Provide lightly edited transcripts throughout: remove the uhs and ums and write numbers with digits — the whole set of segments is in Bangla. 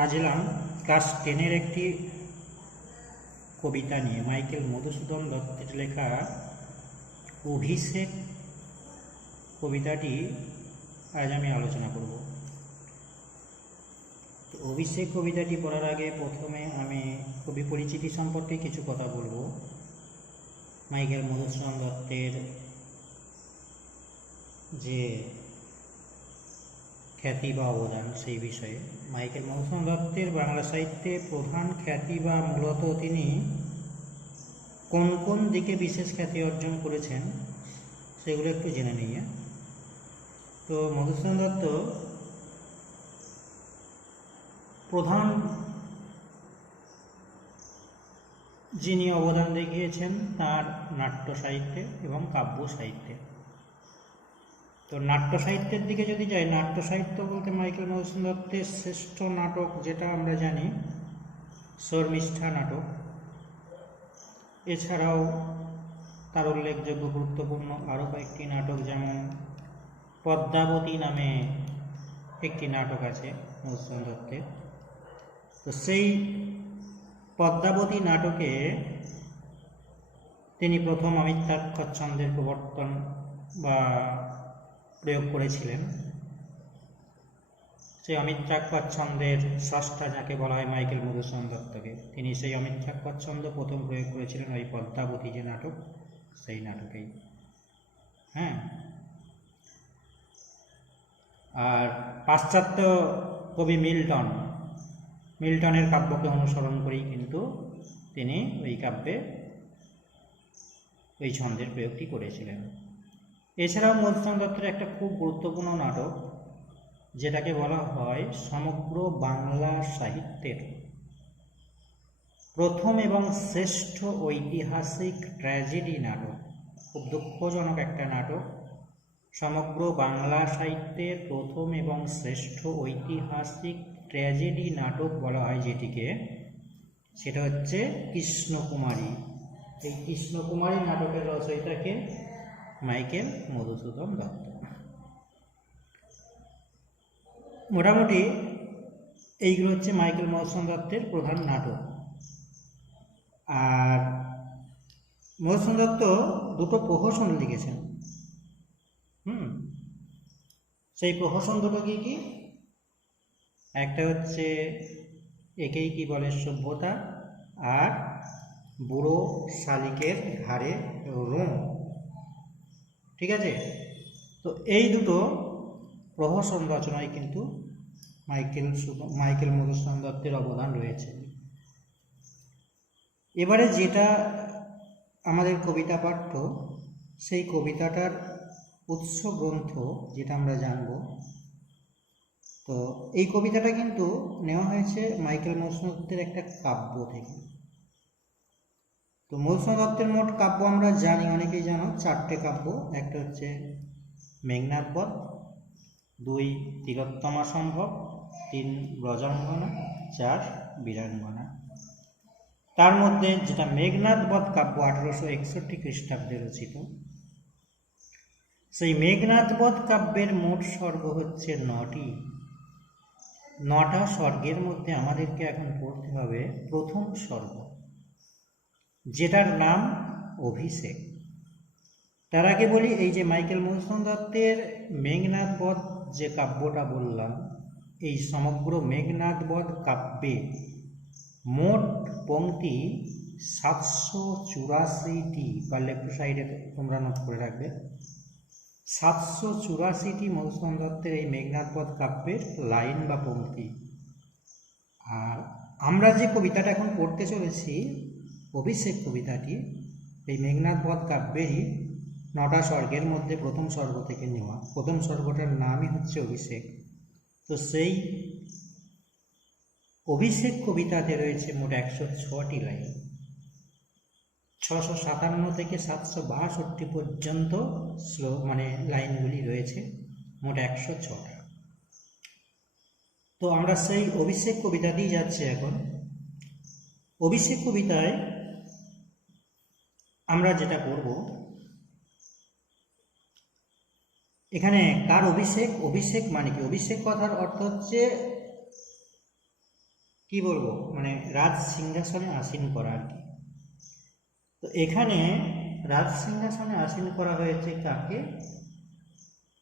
আজ এলাম ক্লাস 10-এর একটি কবিতা নিয়ে। মাইকেল মধুসূদন দত্তের লেখা অভিষেক কবিতাটি আজ আমি আলোচনা করব। তো অভিষেক কবিতাটি পড়ার আগে প্রথমে আমি কবি পরিচিতি সম্পর্কে কিছু কথা বলবো। মাইকেল মধুসূদন দত্তের যে খ্যাতি বা অবদান সেই বিষয়ে। মাইকেল মধুসূদন দত্তের বাংলা সাহিত্যে প্রধান খ্যাতি বা মূলত তিনি কোন কোন দিকে বিশেষ খ্যাতি অর্জন করেছেন সেগুলো একটু জেনে নিই। তো মধুসূদন দত্ত প্রধান যিনি অবদান দেখিয়েছেন তার নাট্য সাহিত্যে এবং কাব্য সাহিত্যে। তো নাট্য সাহিত্যের দিকে যদি যাই, নাট্য সাহিত্য বলতে মাইকেল মধুসূদন দত্তের শ্রেষ্ঠ নাটক যেটা আমরা জানি শর্মিষ্ঠা নাটক। এছাড়াও তার উল্লেখযোগ্য গুরুত্বপূর্ণ আরও কয়েকটি নাটক, যেমন পদ্মাবতী নামে একটি নাটক আছে মধুসূদন দত্তের। তো সেই পদ্মাবতী নাটকে তিনি প্রথম অমিত্রাক্ষর ছন্দের প্রবর্তন বা প্রয়োগ করেছিলেন। সেই অমিত্রাক্ষর ছন্দের স্রষ্টা যাকে বলা হয় মাইকেল মধুসূদন দত্তকে, তিনি সেই অমিত্রাক্ষর ছন্দ প্রথম প্রয়োগ করেছিলেন ওই পদ্মাবতী যে নাটক, সেই নাটকেই। হ্যাঁ, আর পাশ্চাত্য কবি মিল্টনের কাব্যকে অনুসরণ করেই কিন্তু তিনি ওই কাব্যে ওই ছন্দের প্রয়োগটি করেছিলেন। এছাড়াও মধুসূদন দত্তের একটা খুব গুরুত্বপূর্ণ নাটক যেটাকে বলা হয় সমগ্র বাংলা সাহিত্যের প্রথম এবং শ্রেষ্ঠ ঐতিহাসিক ট্র্যাজেডি নাটক। খুব দুঃখজনক একটা নাটক। সমগ্র বাংলা সাহিত্যের প্রথম এবং শ্রেষ্ঠ ঐতিহাসিক ট্র্যাজেডি নাটক বলা হয় যেটিকে, সেটা হচ্ছে কৃষ্ণকুমারী। এই কৃষ্ণকুমারী নাটকের রচয়িতাকে মাইকেল মধুসূদন দত্ত। মোটামুটি এইগুলো হচ্ছে মাইকেল মধুসূদন দত্তের প্রধান নাটক। আর মধুসূদন দত্ত দুটো প্রহসন লিখেছেন। সেই প্রহসন দুটো কি কি? একটা হচ্ছে একেই কি বলে সভ্যতা, আর বুড়ো শালিকের ঘাড়ে রোঁ। ঠিক আছে? তো এই দুটো প্রহসন রচনায় কিন্তু মাইকেল মধুসূদন দত্তের অবদান রয়েছে। এবারে যেটা আমাদের কবিতা পাঠ্য, সেই কবিতাটার উৎস গ্রন্থ যেটা আমরা জানব। তো এই কবিতাটা কিন্তু নেওয়া হয়েছে মাইকেল মধুসূদন দত্তের একটা কাব্য থেকে। তো মধুসূদন দত্তের মোট কাব্য আমরা জানি, অনেকেই জানো, 4টে কাব্য। একটা হচ্ছে মেঘনাদ বধ, 2 তিলোত্তমা সম্ভব, 3 ব্রজাঙ্গনা, 4 বীরাঙ্গনা। তার মধ্যে যেটা মেঘনাদ বধ কাব্য 1861 খ্রিস্টাব্দে রচিত, সেই মেঘনাদ বধ কাব্যের মোট স্বর্গ হচ্ছে 9টি। 9টা স্বর্গের মধ্যে আমাদেরকে এখন পড়তে হবে প্রথম স্বর্গ, যেটার নাম অভিষেক। তার আগে বলি, এই যে মাইকেল মধুসূদন দত্তের মেঘনাদ বধ যে কাব্যটা বললাম, এই সমগ্র মেঘনাদ বধ কাব্যে মোট পংক্তি 784টি, বা লেফট সাইডে তোমরা নোট করে রাখবে, 784টি মধুসূদন দত্তের এই মেঘনাদ বধ কাব্যের লাইন বা পংক্তি। আর আমরা যে কবিতাটা এখন পড়তে চলেছি অভিষেক কবিতাটি, এই মেঘনাদ বধ কাব্যেরই 9টা স্বর্গের মধ্যে প্রথম স্বর্গ থেকে নেওয়া। প্রথম স্বর্গটার নামই হচ্ছে অভিষেক। তো সেই অভিষেক কবিতাতে রয়েছে মোট 106টি লাইন। 657 থেকে 762 পর্যন্ত মানে লাইনগুলি রয়েছে, মোট 106টা। তো আমরা সেই অভিষেক কবিতাতেই যাচ্ছি এখন। অভিষেক কবিতায় আমরা যেটা করব, এখানে কার অভিষেক? অভিষেক মানে কি? অভিষেক কথার অর্থ হচ্ছে কি বলবো, মানে রাজ সিংহাসনে আসীন করা আর কি। তো এখানে রাজ সিংহাসনে আসীন করা হয়েছে কাকে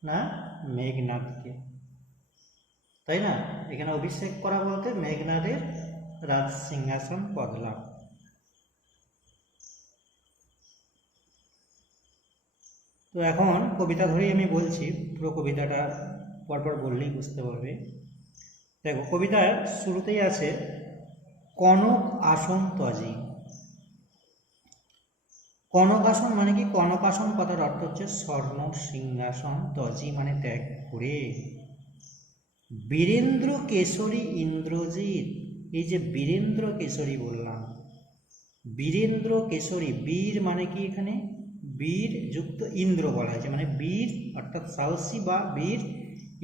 না, মেঘনাদকে, তাই না? এখানে অভিষেক করা বলতে মেঘনাদের রাজ সিংহাসন পদ লাভ। তো এখন কবিতা ধরেই আমি বলছি, পুরো কবিতাটা পরপর বললেই বুঝতে পারবে। দেখো, কবিতার শুরুতেই আছে কনক আসন তজি। কনক আসন মানে কি? কনক আসন কথার অর্থ হচ্ছে স্বর্ণ সিংহাসন, তজি মানে ত্যাগ করে। বীরেন্দ্র কেশরী ইন্দ্রজিৎ, এই যে বীরেন্দ্র কেশরী বললাম, বীরেন্দ্র কেশরী, বীর মানে কি? এখানে বীর যুক্ত ইন্দ্র বলা হয়েছে, মানে বীর অর্থাৎ সাহসী বা বীর,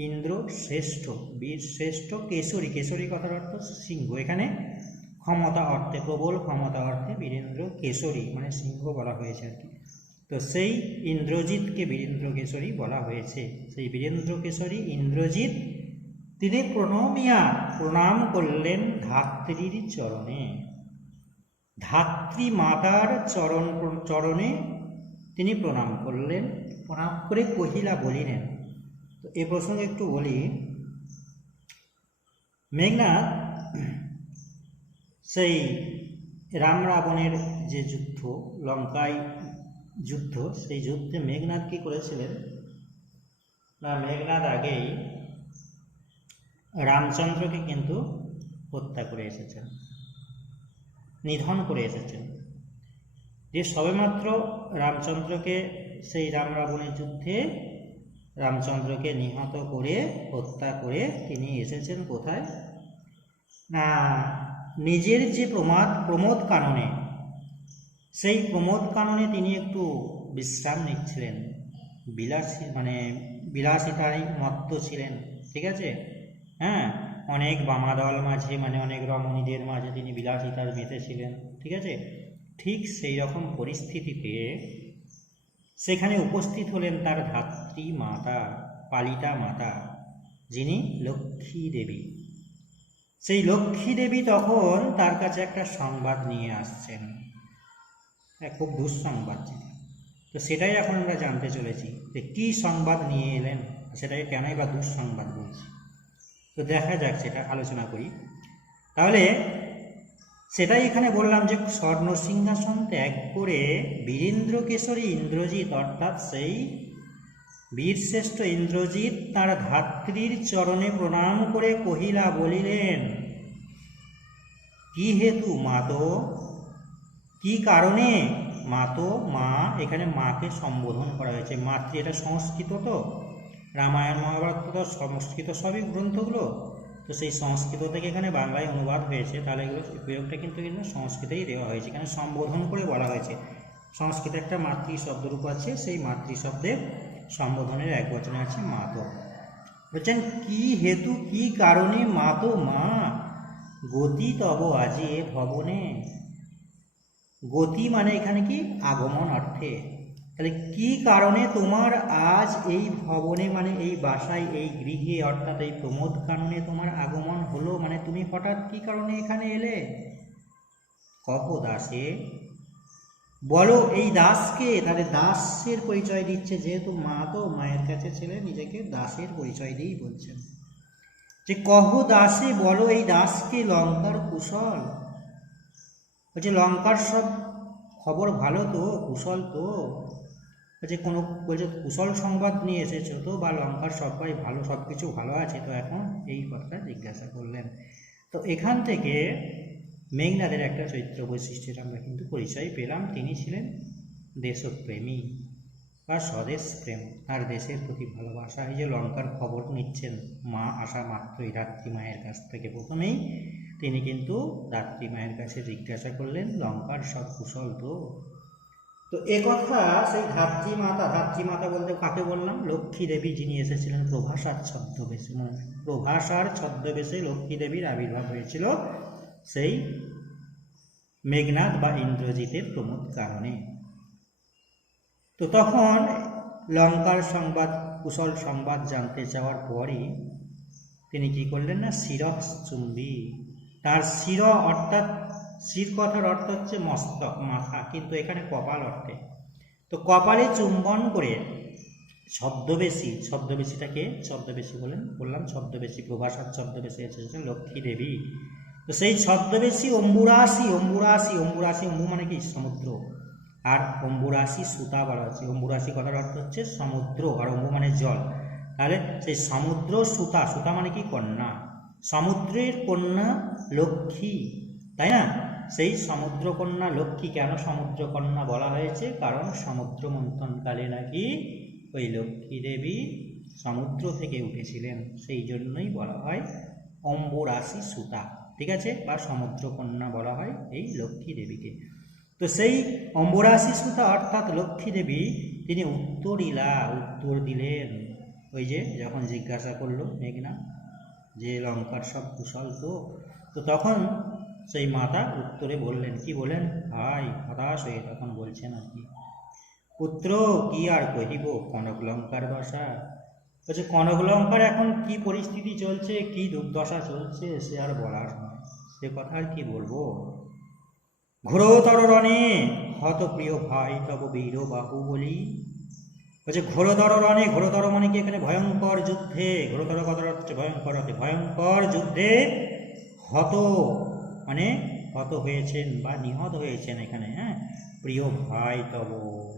ইন্দ্র শ্রেষ্ঠ, বীর শ্রেষ্ঠ, কেশরী, কেশরী কথার অর্থ সিংহ, এখানে ক্ষমতা অর্থে, প্রবল ক্ষমতা অর্থে বীরেন্দ্র কেশরী মানে সিংহ বলা হয়েছে আর কি। তো সেই ইন্দ্রজিৎকে বীরেন্দ্র কেশরী বলা হয়েছে। সেই বীরেন্দ্র কেশরী ইন্দ্রজিৎ তিনি প্রণমিয়া, প্রণাম করলেন ধাত্রীর চরণে, ধাত্রী মাতার চরণে তিনি প্রণাম করলেন। প্রণাম করে কহিলা বলিলেন। তো এ প্রসঙ্গে একটু বলি, মেঘনাদ সেই রাম রাবণের যে যুদ্ধ, লঙ্কায় যুদ্ধ, সেই যুদ্ধে মেঘনাদ কি করেছিলেন না, মেঘনাদ আগেই রামচন্দ্রকে কিন্তু হত্যা করে এসেছেন, নিধন করে এসেছেন। যে সবেমাত্র রামচন্দ্রকে সেই রাম রাবণের যুদ্ধে রামচন্দ্রকে নিহত করে হত্যা করে তিনি এসেছেন কোথায় না, নিজের যে প্রমোদ কাননে, সেই প্রমোদ কাননে তিনি একটু বিশ্রাম নিচ্ছিলেন, বিলাসিতায় মত্ত ছিলেন, ঠিক আছে। হ্যাঁ, অনেক বামাদল মাঝে, মানে অনেক রমণীদের মাঝে তিনি বিলাসিতার মেতেছিলেন, ঠিক আছে। ঠিক সেই রকম পরিস্থিতিতে সেখানে উপস্থিত হলেন তার ধাত্রী মাতা, পালিতা মাতা, যিনি লক্ষ্মী দেবী। সেই লক্ষ্মী দেবী তখন তার কাছে একটা সংবাদ নিয়ে আসছেন, খুব দুঃসংবাদ। তো সেটাই এখন আমরা জানতে চলেছি যে কী সংবাদ নিয়ে এলেন, সেটাকে কেনই বা দুঃসংবাদ বলছি। তো দেখা যাক, সেটা আলোচনা করি। তাহলে সেটাই এখানে বললাম যে স্বর্ণ সিংহাসন ত্যাগ করে বীরেন্দ্র কেশরী ইন্দ্রজিৎ, অর্থাৎ সেই বীরশ্রেষ্ঠ ইন্দ্রজিৎ তার ধাত্রীর চরণে প্রণাম করে কহিলা বলিলেন, কি হেতু মাতো, কি কারণে মাতো, মা, এখানে মাকে সম্বোধন করা হয়েছে, মাতৃ, এটা সংস্কৃত, তো রামায়ণ মহাভারত তো সংস্কৃত সবই গ্রন্থগুলো, তো সেই সংস্কৃত থেকে এখানে বাংলায় অনুবাদ হয়েছে, তাহলে এগুলো প্রয়োগটা কিন্তু সংস্কৃতেই দেওয়া হয়েছে, এখানে সম্বোধন করে বলা হয়েছে। সংস্কৃতে একটা মাতৃ শব্দরূপ আছে, সেই মাতৃ শব্দের সম্বোধনের এক বচনে আছে মাতো। বলছেন কি হেতু, কি কারণে মাতো মা গতি তব আজি এ ভবনে। গতি মানে এখানে কি আগমন অর্থে, তাহলে কি কারণে তোমার আজ এই ভবনে, মানে এই বাসায়, এই গৃহে, অর্থাৎ এই প্রমোদ কাননে তোমার আগমন হলো, মানে তুমি হঠাৎ কি কারণে এখানে এলে। কহ দাসে, বলো এই দাসকে, তাহলে দাসের পরিচয় দিচ্ছে, যেহেতু মা তো মায়ের কাছে ছেলে, নিজেকে দাসের পরিচয় দিয়েই বলছেন যে কহ দাসে, বলো এই দাসকে লঙ্কার কুশল। বলছে লঙ্কার সব খবর ভালো তো, কুশল তো, বলছে কোনো, বলছে কুশল সংবাদ নিয়ে এসেছো তো, বা লঙ্কার সবাই ভালো, সব কিছু ভালো আছে তো, এখন এই কথাটা জিজ্ঞাসা করলেন। তো এখান থেকে মেঘনাদের একটা চরিত্র বৈশিষ্ট্যের আমরা কিন্তু পরিচয় পেলাম, তিনি ছিলেন দেশপ্রেমী বা স্বদেশ প্রেম, তার দেশের প্রতি ভালোবাসা। এই যে লঙ্কার খবর নিচ্ছেন মা আসা মাত্রই ধাত্রী মায়ের কাছ থেকে, প্রথমেই তিনি কিন্তু ধাত্রী মায়ের কাছে জিজ্ঞাসা করলেন লঙ্কার সব কুশল তো। তো একথা সেই ধাত্রী মাতা বলতে কাকে বললাম, লক্ষ্মী দেবী, যিনি এসেছিলেন প্রভাসার ছদ্মবেশে, প্রভাসার ছদ্মবেশে লক্ষ্মী দেবীর আবির্ভাব হয়েছিল সেই মেঘনাদ বা ইন্দ্রজিতের প্রমোদ কারণে। তো তখন লঙ্কার সংবাদ, কুশল সংবাদ জানতে চাওয়ার পরই তিনি কি করলেন না, শিরশ্চুম্বী, তার শির অর্থাৎ শির কথার অর্থ হচ্ছে মস্তক, মাথা, কিন্তু এখানে কপাল অর্থে। তো কপালে চুম্বন করে ছদ্মবেশীটাকে ছদ্মবেশী বললাম ছদ্মবেশী, প্রভাষার ছদ্মবেশী এসেছেন লক্ষ্মী দেবী। তো সেই ছদ্মবেশী অম্বুরাশি অম্বু মানে কি সমুদ্র, আর অম্বুরাশি সুতা বলা হচ্ছে। অম্বুরাশি কথার অর্থ হচ্ছে সমুদ্র, আর অম্বু মানে জল। তাহলে সেই সমুদ্র সুতা মানে কি কন্যা, সমুদ্রের কন্যা লক্ষ্মী, তাই না? সেই সমুদ্র কন্যা লক্ষ্মী কেন সমুদ্র কন্যা বলা হয়েছে? কারণ সমুদ্র মন্থনকালে নাকি ওই লক্ষ্মী দেবী সমুদ্র থেকে উঠেছিলেন, সেই জন্যই বলা হয় অম্বুরাশি সুতা, ঠিক আছে, বা সমুদ্র কন্যা বলা হয় এই লক্ষ্মী দেবীকে। তো সেই অম্বুরাশি সুতা অর্থাৎ লক্ষ্মী দেবী তিনি উত্তর দিলেন। ওই যে যখন জিজ্ঞাসা করলো মেঘনা যে লঙ্কার সব কুশল তো তখন সেই মাতা উত্তরে বললেন, কি বলেন? ভাই হতাশ হয়ে তখন বলছেন আর কি, পুত্র কি আর কহিব কনক লঙ্কার দশা। বলছে কনক লঙ্কার এখন কি পরিস্থিতি চলছে, কি দুর্দশা চলছে, সে আর বলার নয়, সে কথা আর কি বলবো। ঘোরতর রণে হত প্রিয় ভাই তব বীর বাহু বলি। বলছে ঘোরতর রণে, ঘোরতর মানে কি এখানে ভয়ঙ্কর যুদ্ধে, ঘোরতর কথার হচ্ছে ভয়ঙ্কর, ভয়ঙ্কর যুদ্ধে হত মানে হত হয়েছেন বা নিহত হয়েছেন এখানে, হ্যাঁ, প্রিয় ভাই তব।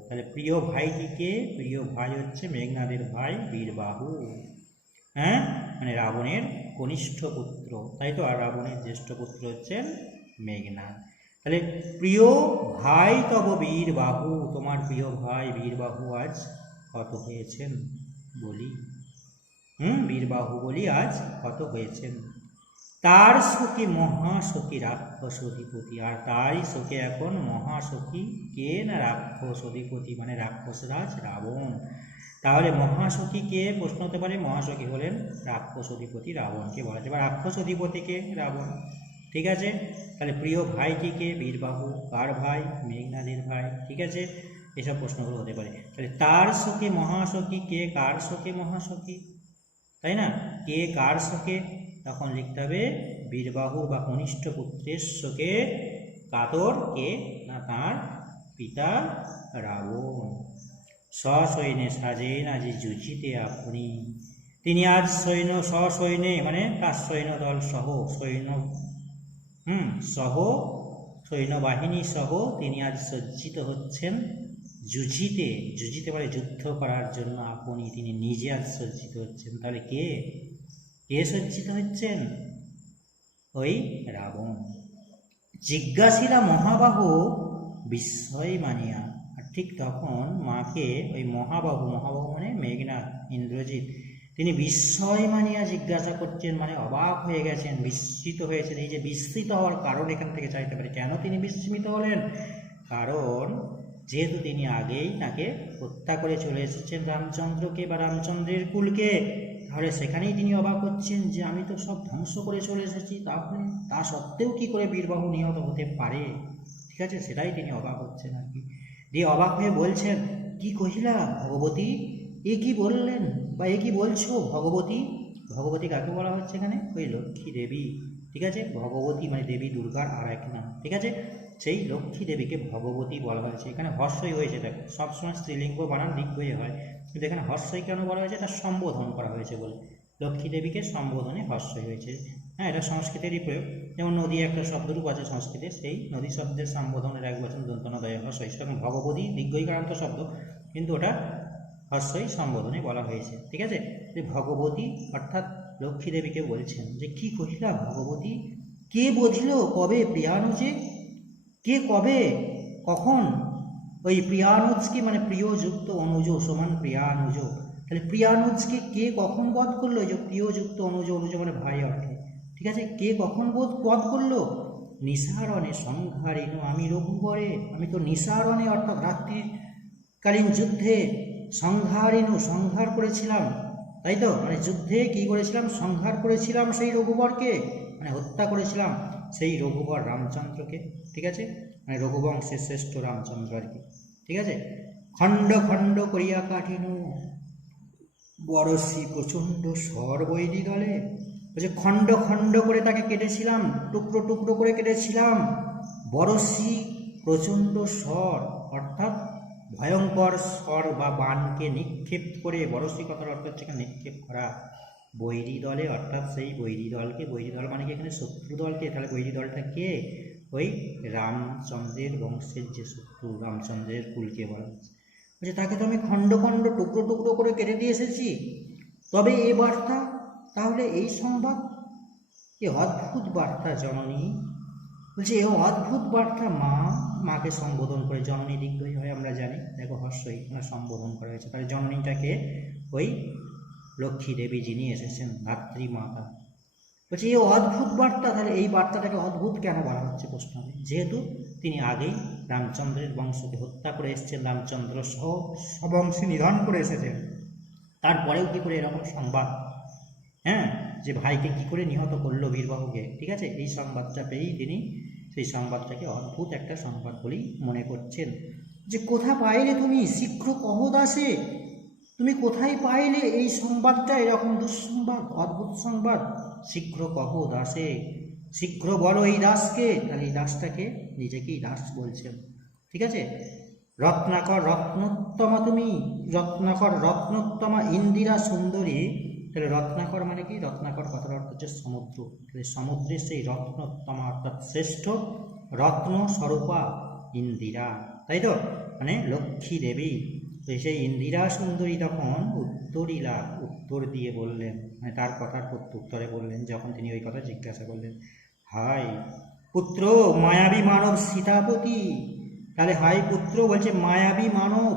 তাহলে প্রিয় ভাইটিকে, প্রিয় ভাই হচ্ছে মেঘনাদের ভাই বীরবাহু, হ্যাঁ, মানে রাবণের কনিষ্ঠ পুত্র, তাই তো, আর রাবণের জ্যেষ্ঠ পুত্র হচ্ছেন মেঘনাদ। তাহলে প্রিয় ভাই তব বীরবাহু, তোমার প্রিয় ভাই বীরবাহু আজ হত হয়েছেন বলি, বীরবাহু বলি আজ হত হয়েছেন। তার শোকে মহাশোকী রাক্ষস অধিপতি, আর তারই শোকে এখন মহাশোকী কে না রাক্ষস অধিপতি, মানে রাক্ষসরাজ রাবণ। তাহলে মহাশোকী কে? প্রশ্ন হতে পারে, মহাশোকী হলেন রাক্ষস অধিপতি রাবণকে বলা যায়, বা রাক্ষস অধিপতিকে রাবণ, ঠিক আছে। তাহলে প্রিয় ভাইটিকে বীরবাহু, কার ভাই? মেঘনাদের ভাই, ঠিক আছে, এসব প্রশ্নগুলো হতে পারে। তাহলে তার শোকে মহাশোকী, কে কার শোকে মহাশোকী, তাই না? কে কার শোকে? তখন লিখতে হবে বীরবাহু বা কনিষ্ঠ পুত্রের শোকে কাতর কে না তার পিতা রাবণ। সসৈন্যে সাজেন আজি যুজিতে আপনি, তিনি আজ সসৈন্যে মানে তার সৈন্যদল সহ সৈন্যবাহিনী সহ তিনি আজ সজ্জিত হচ্ছেন যুজিতে মানে যুদ্ধ করার জন্য আপনি, তিনি নিজে আজ সজ্জিত হচ্ছেন। তাহলে কে সজ্জিত হচ্ছেন? ওই রাবণ। জিজ্ঞাসিলা মহাবাহু বিস্ময় মানিয়া, আর ঠিক তখন মাকে ওই মহাবাহু মানে মেঘনাদ ইন্দ্রজিৎ, তিনি বিস্ময় মানিয়া জিজ্ঞাসা করছেন, মানে অবাক হয়ে গেছেন, বিস্মিত হয়েছেন। এই যে বিস্মিত হওয়ার কারণ এখান থেকে চাইতে পারে, কেন তিনি বিস্মিত হলেন? কারণ যেহেতু তিনি আগেই তাকে হত্যা করে চলে এসেছেন রামচন্দ্রকে বা রামচন্দ্রের কুলকে, তাহলে সেখানেই তিনি অবাক হচ্ছেন যে আমি তো সব ধ্বংস করে চলে এসেছি, তাহলে তা সত্ত্বেও কি করে বীরবাহু নিহত হতে পারে, ঠিক আছে, সেটাই তিনি অবাক হচ্ছেন আর কি। দিয়ে অবাক হয়ে বলছেন, কি কহিলা ভগবতী, এ কি বললেন বা এ কি বলছো ভগবতী? ভগবতী কাকে বলা হচ্ছে এখানে? ওই লক্ষ্মী দেবী, ঠিক আছে। ভগবতী মানে দেবী দুর্গার আর এক নাম, ঠিক আছে। সেই লক্ষ্মী দেবীকে ভগবতী বলা হয়েছে। এখানে হর্ষই হয়েছে, দেখো সবসময় স্ত্রীলিঙ্গ বানান দিগ্বয়ে হয়, কিন্তু এখানে হর্ষই কেন বলা হয়েছে? তার সম্বোধন করা হয়েছে বলে, লক্ষ্মী দেবীকে সম্বোধনে হর্ষই হয়েছে, হ্যাঁ, এটা সংস্কৃতেরই প্রয়োগ। যেমন নদী একটা শব্দরূপ আছে সংস্কৃতে, সেই নদী শব্দের সম্বোধনের এক বচন দন্তনদয় হর্ষই, সেরকম ভগবতী দিগ্বৈকারান্ত শব্দ, কিন্তু ওটা হর্ষই সম্বোধনে বলা হয়েছে, ঠিক আছে। যে ভগবতী অর্থাৎ লক্ষ্মী দেবীকে বলছেন যে কি কহিলা ভগবতী, কে বধিল কবে প্রিয়ানুজে, কে কবে কখন? ওই প্রিয়ানুজকে মানে প্রিয়যুক্ত অনুজ সমান প্রিয়ানুজ, তাহলে প্রিয়ানুজকে কে কখন বধ করলো? যে প্রিয়যুক্ত অনুজ মানে ভাই অর্থে, ঠিক আছে। কে কখন বধ করলো? নিসারণে সংহারিণ আমি রঘুবরে, আমি তো নিসারণে অর্থাৎ রাত্রিকালীন যুদ্ধে সংহার করেছিলাম, তাই তো, মানে যুদ্ধে কি করেছিলাম? সংহার করেছিলাম সেই রঘুবরকে, মানে হত্যা করেছিলাম সেই রঘুবর রামচন্দ্রকে, ঠিক আছে, মানে রঘুবংশের শ্রেষ্ঠ রামচন্দ্র আর কি, ঠিক আছে। খণ্ড খণ্ড করিয়া কাটিনু বরশি প্রচণ্ড সর্বৈরী দলে, বলছে খণ্ড খণ্ড করে তাকে কেটেছিলাম, টুকরো টুকরো করে কেটেছিলাম, বরশি প্রচণ্ড স্বর অর্থাৎ ভয়ঙ্কর স্বর বা বাণকে নিক্ষেপ করে, বরশি কথার অর্থ হচ্ছে নিক্ষেপ করা বৈরী দলে, অর্থাৎ সেই বৈরী দলকে, বৈরী দল মানে কি এখানে শত্রু দলকে, তাহলে বৈরী দলটা কে? ওই রামচন্দ্রের বংশের যে শত্রু, রামচন্দ্রের কুলকে বলা হচ্ছে। বলছে তাকে তো আমি খণ্ড খণ্ড টুকরো টুকরো করে কেটে দিয়ে এসেছি, তবে এ বার্তা, তাহলে এই সংবাদ, এ অদ্ভুত বার্তা জননী। বলছে এ অদ্ভুত বার্তা মা, মাকে সম্বোধন করে, জননী দিগ্গজ হয় আমরা জানি, দেখো হর্ষই সম্বোধন করা হয়েছে, তাহলে জননীটাকে ওই লক্ষ্মী দেবী যিনি এসেছেন, ধাত্রী মাতা। বলছে এই অদ্ভুত বার্তা, তাহলে এই বার্তাটাকে অদ্ভুত কেন বলা হচ্ছে প্রশ্ন হবে, যেহেতু তিনি আগেই রামচন্দ্রের বংশকে হত্যা করে এসেছেন, রামচন্দ্র সহ সবংশী নিধন করে এসেছেন, তারপরেও কি করে এরকম সংবাদ, হ্যাঁ, যে ভাইকে কি করে নিহত করলো বীরবাহুকে, ঠিক আছে, এই সংবাদটা পেয়েই তিনি সেই সংবাদটাকে অদ্ভুত একটা সংবাদ বলেই মনে করছেন। যে কোথা পাইলে তুমি, শীঘ্র কহ দাসে, তুমি কোথায় পাইলে এই সংবাদটা, এরকম দুঃসংবাদ, অদ্ভুত সংবাদ, শীঘ্র কহ দাসে, শীঘ্র বলো এই দাসকে, তাহলে এই দাসটাকে নিজেকেই দাস বলছেন, ঠিক আছে। রত্নাকর রত্নোত্তমা তুমি, রত্নাকর রত্নোত্তমা ইন্দিরা সুন্দরী, তাহলে রত্নাকর মানে কি, রত্নাকর কথার অর্থ হচ্ছে সমুদ্র, তাহলে সমুদ্রের সেই রত্নোত্তমা অর্থাৎ শ্রেষ্ঠ রত্ন স্বরূপা ইন্দিরা, তাই তো, মানে লক্ষ্মী দেবী। তো সেই ইন্দিরা সুন্দরী তখন উত্তরিলা, উত্তর দিয়ে বললেন, মানে তার কথার প্রত্যুত্তরে বললেন, যখন তিনি ওই কথা জিজ্ঞাসা করলেন, হাই পুত্র মায়াবী মানব সীতাপতি, তাহলে হাই পুত্র বলছে মায়াবী মানব,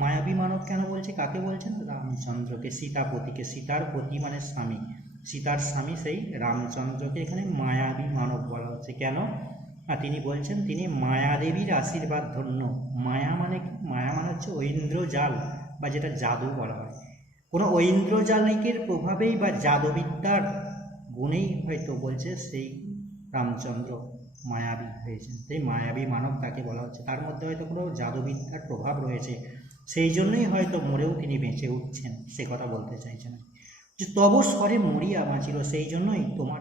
মায়াবী মানব কেন বলছে, কাকে বলছেন, রামচন্দ্রকে, সীতাপতিকে, সীতার পতি মানে স্বামী, সীতার স্বামী সেই রামচন্দ্রকে এখানে মায়াবী মানব বলা হচ্ছে কেন, আর তিনি বলছেন তিনি মায়াদেবীর আশীর্বাদ ধন্য। মায়া মানে কি, মায়া মানে হচ্ছে ঐন্দ্রজাল বা যেটা জাদু বলা হয়, কোনো ঐন্দ্রজালিকের প্রভাবেই বা জাদুবিদ্যার গুণেই হয়তো বলছে সেই রামচন্দ্র মায়াবী হয়েছেন, সেই মায়াবী মানব তাকে বলা হচ্ছে, তার মধ্যে হয়তো কোনো জাদুবিদ্যার প্রভাব রয়েছে, সেই জন্যই হয়তো মরেও তিনি বেঁচে উঠছেন, সে কথা বলতে চাইছেন। যে তব স্বরে মরিয়া বাঁচিল, সেই জন্যই তোমার